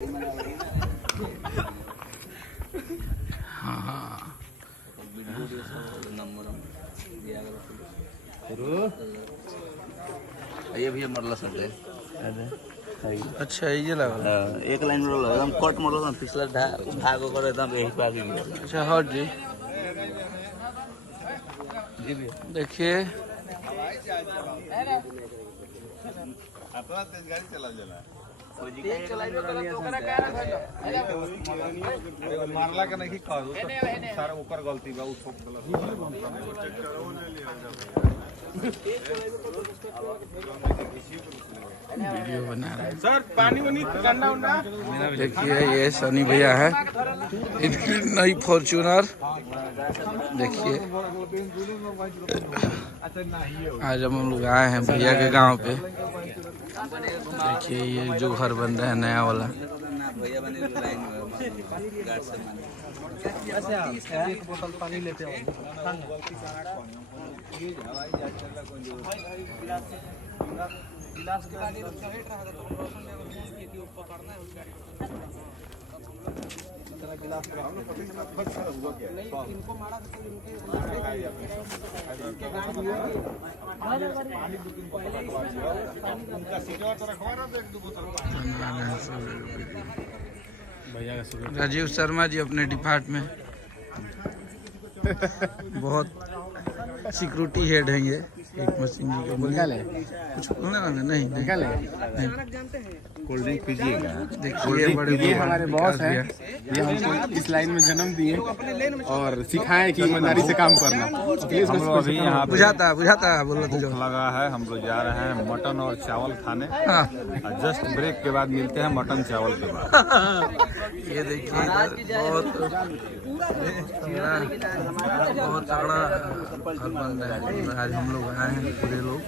ये भी मरला सकते अच्छा ये लगा एक लाइन में एकदम कट मरल ना पिछला भाग कर एकदम यही पे आगे गया। अच्छा हट जी देखिए मारला के नहीं करू सारा ऊपर गलती बा वीडियो बना रहा है सर पानी वानी ठंडा उंडा। देखिए ये सनी भैया है इनकी नई फॉर्च्यूनर देखिए। आज हम लोग आए हैं भैया के गांव पे। देखिए ये जो घर बन रहा है नया वाला भैया बने लाइन गार्ड से एक बोतल पानी लेते हो गिलास के बाद चढ़ रहा है तो रोशन ने कि पकड़ना है उस गाड़ी इतना गिलास इनको मारा तो इनके उनका सीधा तो रखवा रहा एक दो बोतल भैया का राजीव शर्मा जी अपने डिपार्टमेंट बहुत सिक्योरिटी हेड हैं ये एक मशीन जी को निकाले कुछ बोलना ना नहीं निकाले कोल्ड ड्रिंक पीजिएगा। देखिए बड़े हमारे बॉस हैं, ये हमको इस लाइन में जन्म दिए और सिखाएं कि ईमानदारी से काम करना। हम लोग अभी यहाँ पे बुझाता है बोलो तो जो भूख लगा है, हम लोग जा रहे हैं मटन और चावल खाने। हाँ। जस्ट ब्रेक के बाद मिलते हैं मटन चावल के बाद। ये देखिए इधर बहुत तगड़ा बन रहा है। आज हम लोग आए हैं पूरे लोग।